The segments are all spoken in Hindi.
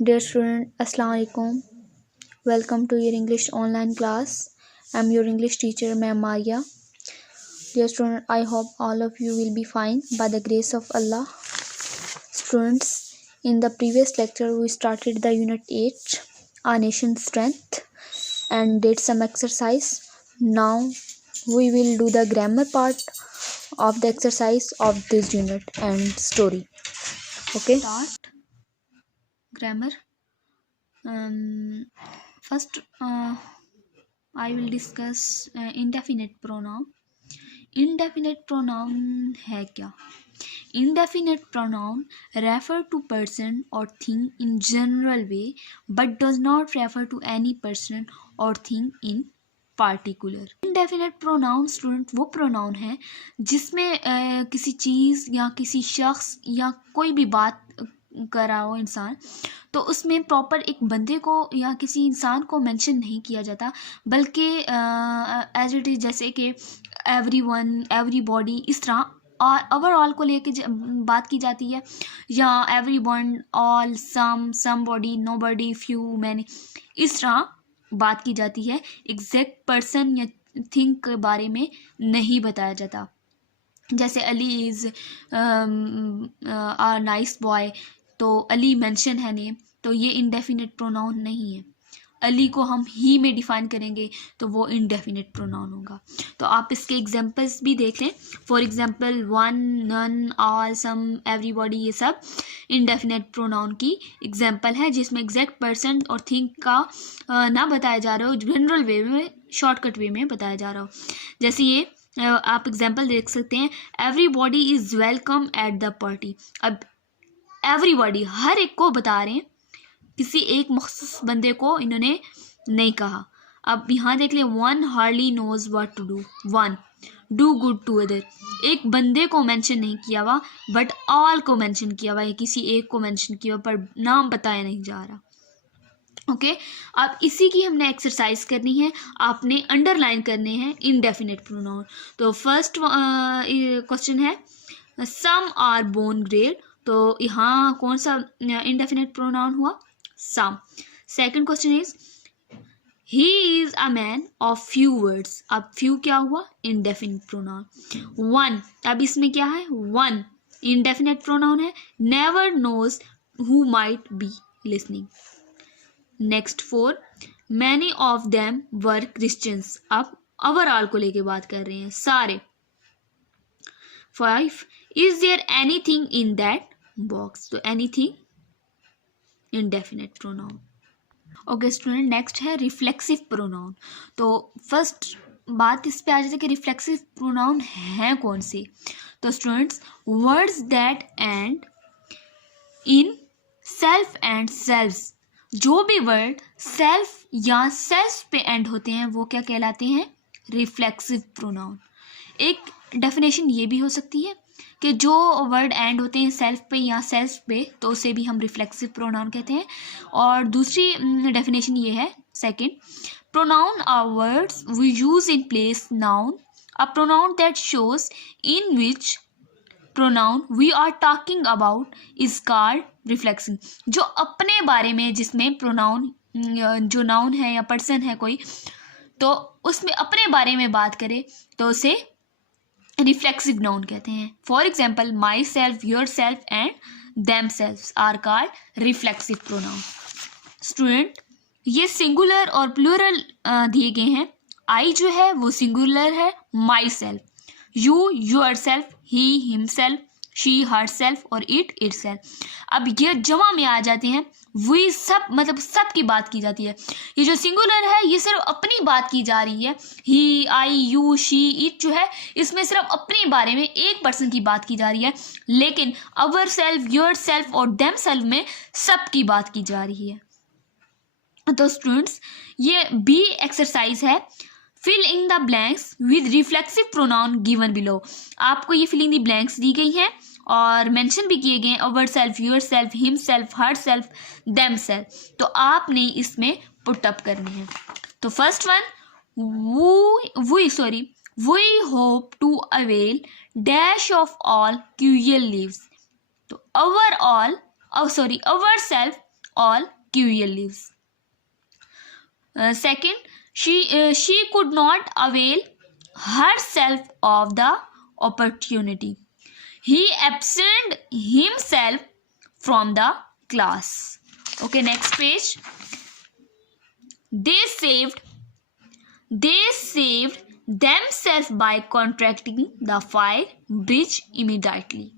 Dear student, Assalamu alaikum. Welcome to your English online class. I'm your English teacher, Ma'am Maria. Dear student, I hope all of you will be fine by the grace of Allah. Students, in the previous lecture, we started the Unit 8, Our Nation's Strength, and did some exercise. Now, we will do the grammar part of the exercise of this unit and story. Okay? Start. Grammar. First, I will discuss indefinite pronoun. Indefinite pronoun है क्या? Indefinite pronoun refer to person or thing in general way but does not refer to any person or thing in particular. Indefinite pronoun student वो प्रोनाउन है जिसमें किसी चीज़ या किसी शख्स या कोई भी बात कर रहा हो इंसान, तो उसमें प्रॉपर एक बंदे को या किसी इंसान को मेंशन नहीं किया जाता, बल्कि एज इट इज़, जैसे कि एवरीवन, एवरीबॉडी, इस तरह और ओवरऑल को लेके बात की जाती है, या everyone, all, somebody, nobody, few, many, इस तरह बात की जाती है। एग्जैक्ट पर्सन या थिंग के बारे में नहीं बताया जाता। जैसे Ali is a nice boy, तो अली मेंशन है नेम, तो ये इंडेफिनिट प्रोनाउन नहीं है। अली को हम ही में डिफाइन करेंगे तो वो इंडेफिनिट प्रोनाउन होगा। तो आप इसके एग्जांपल्स भी देख लें। For example one, none, all, some, everybody, ये सब इंडेफिनिट प्रोनाउन की एग्जांपल है जिसमें एग्जैक्ट पर्सन और थिंग का ना बताया जा रहा हो, जनरल वे में, शॉर्टकट वे में बताया जा रहा हो। जैसे ये आप एग्जांपल देख सकते हैं, everybody is welcome at the party. अब एवरीबॉडी, हर एक को बता रहे हैं, किसी एक मखसूस बंदे को इन्होंने नहीं कहा। अब यहाँ देख ले, one hardly knows what to do, one do good to other. एक बंदे को मेंशन नहीं किया हुआ बट ऑल को मेंशन किया हुआ है, किसी एक को मेंशन किया हुआ पर नाम बताया नहीं जा रहा। ओके, अब इसी की हमने एक्सरसाइज करनी है, आपने अंडरलाइन करने हैं इंडेफिनिट प्रोनाउन। तो फर्स्ट क्वेश्चन है सम आर बोर्न ग्रेट, तो यहाँ कौन सा इंडेफिनिट प्रोनाउन हुआ? Some. Second question is he is a man of few words, अब फ्यू क्या हुआ? Indefinite pronoun. वन, अब इसमें क्या है? वन इंडेफिनिट प्रोनाउन है। Never knows who might be listening. Next four, many of them were Christians, अब ओवरऑल को लेके बात कर रहे हैं, सारे। Five, is there anything in that box, तो anything indefinite pronoun. Okay student, next है रिफ्लेक्सिव प्रोनाउन। तो फर्स्ट बात इस पे आ जाती है कि रिफ्लेक्सिव प्रोनाउन है कौन से। तो students, words that and in self and selves, जो भी वर्ड सेल्फ या सेल्फ पे एंड होते हैं वो क्या कहलाते हैं? Reflexive pronoun. एक डेफिनेशन ये भी हो सकती है कि जो वर्ड एंड होते हैं सेल्फ पे या सेल्फ पे, तो उसे भी हम रिफ्लेक्सिव प्रोनाउन कहते हैं। और दूसरी डेफिनेशन ये है, second, pronoun are words we use in place noun, a pronoun that shows in which pronoun we are talking about is called reflexive. जो अपने बारे में, जिसमें प्रोनाउन जो नाउन है या पर्सन है कोई, तो उसमें अपने बारे में बात करे तो उसे रिफ्लेक्सिव नाउन कहते हैं। For example, myself, your self and themself are called reflexive pronoun. Student, ये सिंगुलर और प्लूरल दिए गए हैं। आई जो है वो सिंगुलर है, myself, you yourself, he himself, she herself और इट इट सेल्फ। अब ये जमा में आ जाते हैं, वी सब, मतलब सब की बात की जाती है। ये जो सिंगुलर है ये सिर्फ अपनी बात की जा रही है, ही, आई, यू, शी, इट जो है इसमें सिर्फ अपने बारे में एक पर्सन की बात की जा रही है। लेकिन अवर सेल्फ, योर सेल्फ और देम सेल्फ में सब की बात की जा रही है। तो स्टूडेंट्स, ये बी एक्सरसाइज है, fill in the blanks with reflexive pronoun given below. आपको ये फिलिंग द ब्लैंक्स दी गई हैं और मेंशन भी किए गए हैं, our self, your self, him self, her self, them self. तो आपने इसमें पुट अप करने हैं। तो first one, we hope to avail dash of all curial lives. तो our self all curial lives. Second, she could not avail herself of the opportunity. He absent himself from the class. Okay, next page. They saved themselves by contracting the fire bridge immediately.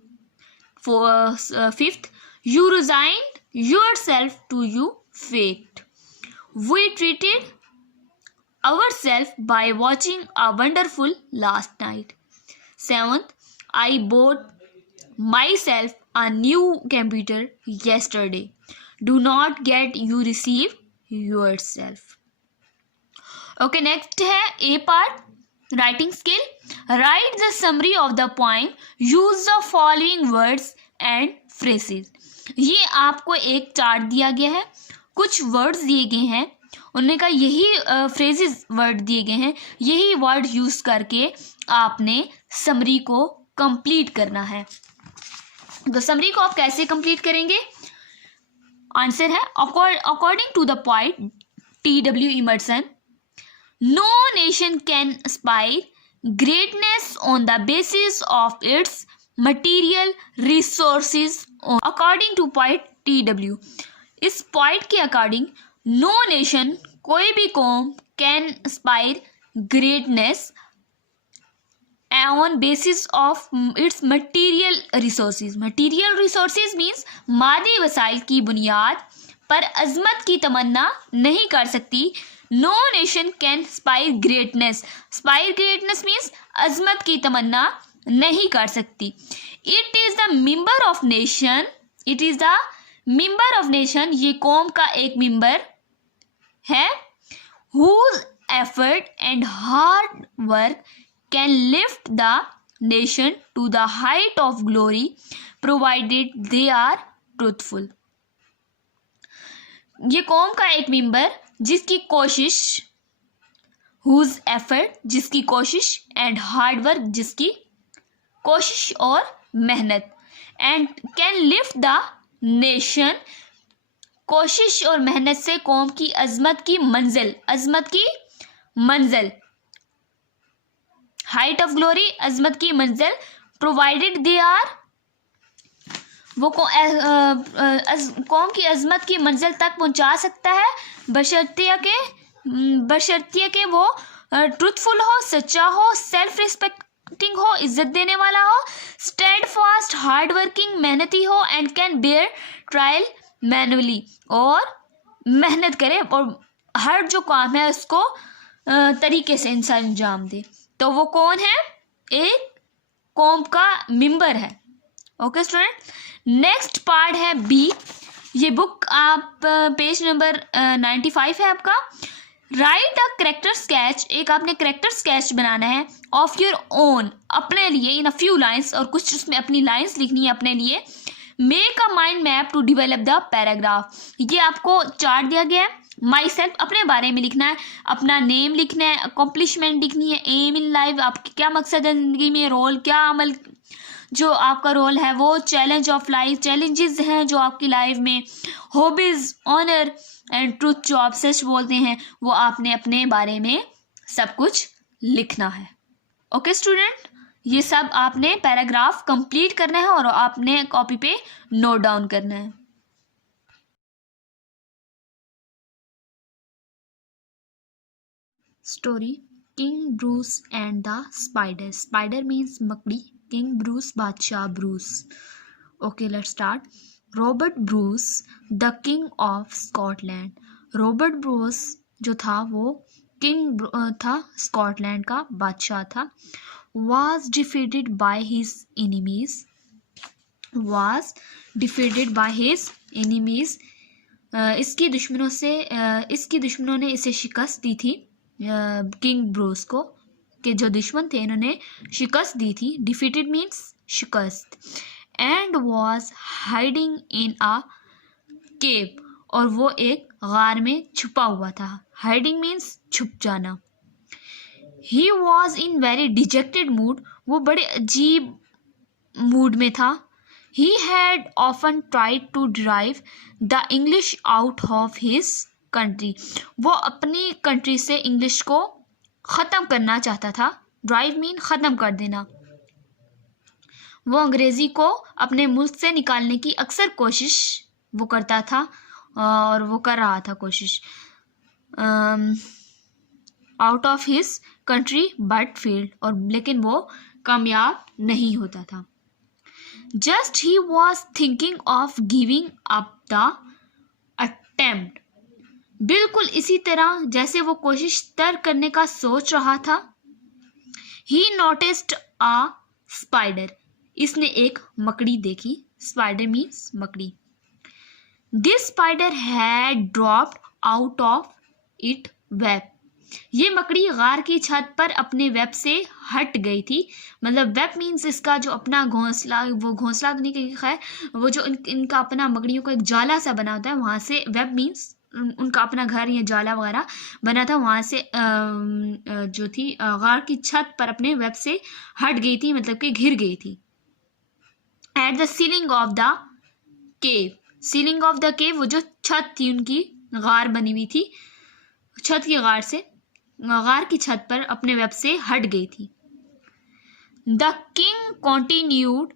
Fifth, you resigned yourself to your fate. We treated ourselves by watching a wonderful last night. Seventh, I bought myself a new computer yesterday. Do not get you receive yourself. Okay, next है A part, writing skill. Write the summary of the poem. Use the following words and phrases. ये आपको एक चार्ट दिया गया है, कुछ वर्ड्स दिए गए हैं, उन्होंने कहा यही फ्रेजेस वर्ड दिए गए हैं, यही वर्ड यूज करके आपने समरी को कंप्लीट करना है. तो समरी को आप कैसे कंप्लीट करेंगे? आंसर है according to the poet T.W. Emerson, no nation can aspire greatness on the basis of its material resources. According to poet T.W. इस poet के अकॉर्डिंग no nation, कोई भी कौम, can aspire greatness on basis of its material resources. Material resources means मादी वसाइल की बुनियाद पर अजमत की तमन्ना नहीं कर सकती. No nation can aspire greatness. Aspire greatness means अजमत की तमन्ना नहीं कर सकती. It is the member of nation. It is the member of nation. ये कौम का एक मेंबर है. Whose effort and hard work can lift the nation to the height of glory provided they are truthful. ये कौम का एक मेंबर जिसकी कोशिश, हुज एफर्ट जिसकी कोशिश, एंड हार्ड वर्क जिसकी कोशिश और मेहनत, and can lift the nation, कोशिश और मेहनत से कौम की अजमत की मंजिल, अजमत की मंजिल, हाइट ऑफ ग्लोरी, अजमत की मंजिल, प्रोवाइडेड दे आर, वो कौम की अजमत की मंजिल तक पहुंचा सकता है बशर्तिया के वो ट्रूथफुल हो, सच्चा हो, सेल्फ रिस्पेक्टिंग हो, इज्जत देने वाला हो, स्टेड फास्ट, हार्ड वर्किंग, मेहनती हो, and can bear trial manually, और मेहनत करे और हर जो काम है उसको तरीके से इंसान अंजाम दे. तो वो कौन है? एक कौम का मेंबर है. ओके स्टूडेंट, नेक्स्ट पार्ट है बी. ये बुक आप पेज नंबर 95 है आपका. Right a character sketch. एक आपने करेक्टर स्केच बनाना है ऑफ योर ओन, अपने लिए, इन अ फ्यू लाइन्स, और कुछ उसमें अपनी लाइन्स लिखनी है अपने लिए. Make a mind map to develop the paragraph. ये आपको चार्ट दिया गया है. माई सेल्फ, अपने बारे में लिखना है, अपना नेम लिखना है, अकॉम्प्लिशमेंट लिखनी है, एम इन लाइफ, आपकी क्या मकसद है ज़िंदगी में, रोल क्या, अमल जो आपका रोल है वो, चैलेंज ऑफ लाइफ, चैलेंजेस हैं जो आपकी लाइफ में, हॉबीज, ऑनर एंड ट्रूथ जो आप सच बोलते हैं, वो आपने अपने बारे में सब कुछ लिखना है. ओके स्टूडेंट, ये सब आपने पैराग्राफ कंप्लीट करना है और आपने कॉपी पे नोट डाउन करना है. Story king Bruce and the spider. Spider means मकड़ी, किंग ब्रूस बादशाह Bruce. Okay let's start. Robert Bruce the king of Scotland. Robert Bruce जो था वो किंग था, स्कॉटलैंड का बादशाह था. was defeated by his enemies. इसकी दुश्मनों ने इसे शिकस्त दी थी, किंग ब्रूस को, के जो दुश्मन थे इन्होंने शिकस्त दी थी. डिफीटेड मीन्स शिकस्त. एंड वॉज हाइडिंग इन अ केव, और वो एक गार में छुपा हुआ था. हाइडिंग मीन्स छुप जाना. He was in very dejected mood, वो बड़े अजीब मूड में था. He had often tried to drive the English out of his country. वो अपनी कंट्री से इंग्लिश को ख़त्म करना चाहता था. ड्राइव मीन ख़त्म कर देना. वो अंग्रेज़ी को अपने मुल्क से निकालने की अक्सर कोशिश वो करता था और वो कर रहा था कोशिश. Out of his country but failed. और लेकिन वो कामयाब नहीं होता था. Just he was thinking of giving up the attempt. बिल्कुल इसी तरह जैसे वो कोशिश तर्क करने का सोच रहा था. ही नोटिस्ड अ स्पाइडर. इसने एक मकड़ी देखी. स्पाइडर मीन्स मकड़ी. This spider had dropped out of it web. ये मकड़ी गार की छत पर अपने वेब से हट गई थी. मतलब वेब मीन्स इसका जो अपना घोंसला, वो घोंसला तो नहीं कहीं, खैर वो जो इनका अपना मकड़ियों का एक जाला सा बना होता है, वहाँ से वेब मीन्स उनका अपना घर या जाला वगैरह बना था, वहाँ से जो थी गार की छत पर अपने वेब से हट गई थी, मतलब कि घिर गई थी. At the ceiling of the cave. Ceiling of the cave वो जो छत थी उनकी, गार बनी हुई थी, छत की गार से, गार की छत पर अपने वेब से हट गई थी. The king continued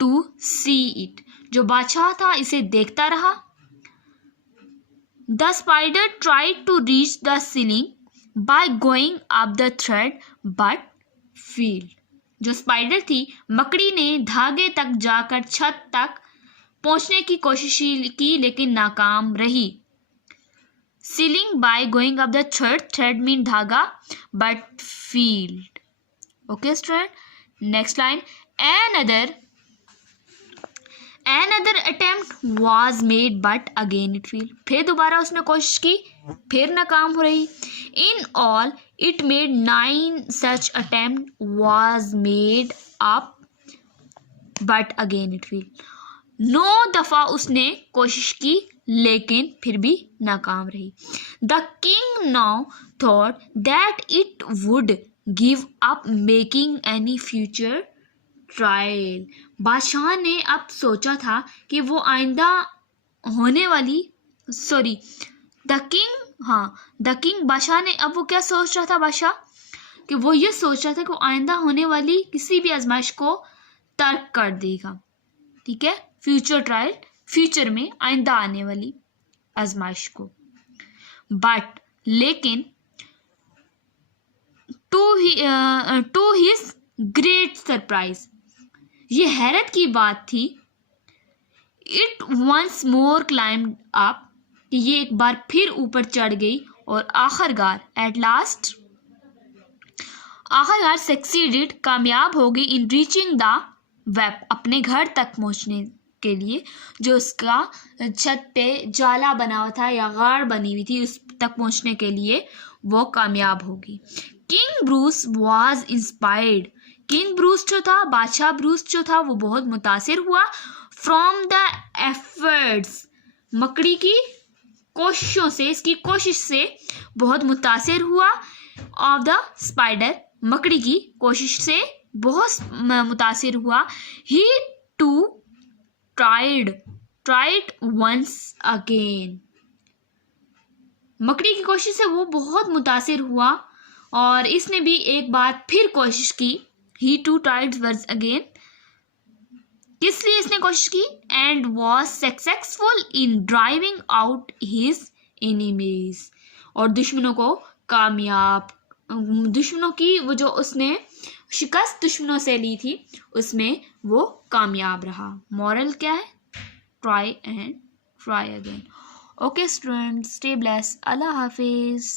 to see it. जो बादशाह था इसे देखता रहा. The spider tried to reach the ceiling by going up the thread but failed. जो स्पाइडर थी, मकड़ी ने धागे तक जाकर छत तक पहुंचने की कोशिश की लेकिन नाकाम रही. Ceiling by going up the thread. Thread mean धागा, but field. Okay student, next line. Another attempt was made but again it failed. फिर दोबारा उसने कोशिश की, फिर नाकाम हो रही. In all it made 9 such attempt was made up but again it failed. 9 दफा उसने कोशिश की लेकिन फिर भी नाकाम रही. The king now thought that it would give up making any future trial. बादशाह ने अब सोचा था कि वो आइंदा होने वाली, द किंग बादशाह ने अब वो क्या सोच रहा था, बादशाह कि वो ये सोच रहा था कि वो आइंदा होने वाली किसी भी आजमाइश को तर्क कर देगा. ठीक है, फ्यूचर ट्रायल, फ्यूचर में आइंदा आने वाली आजमाइश को. बट लेकिन टू हिज ग्रेट सरप्राइज, ये हैरत की बात थी, it once more climbed up, कि ये एक बार फिर ऊपर चढ़ गई और आखिरकार सक्सीडेड, कामयाब हो गई, इन रीचिंग द वेब, अपने घर तक पहुंचने के लिए, जो उसका छत पे जाला बना हुआ था या गाड़ बनी हुई थी, उस तक पहुंचने के लिए वो कामयाब होगी. King Bruce was inspired. King Bruce जो था, बादशाह ब्रूस जो था, वो बहुत मुतासिर हुआ. फ्रॉम द एफर्ट्स, मकड़ी की कोशिशों से, इसकी कोशिश से बहुत मुतासिर हुआ. ऑफ द स्पाइडर, मकड़ी की कोशिश से बहुत मुतासिर हुआ. ही टू ट्राइड वंस अगेन. मकड़ी की कोशिश से वो बहुत मुतासिर हुआ और इसने भी एक बार फिर कोशिश की. He too tried once again. किस लिए इसने कोशिश की? And was successful in driving out his enemies. और दुश्मनों को कामयाब, दुश्मनों की वो जो उसने शिकस्त दुश्मनों से ली थी उसमें वो कामयाब रहा. मॉरल क्या है? Try and try again. Okay students, stay blessed. Allah Hafiz.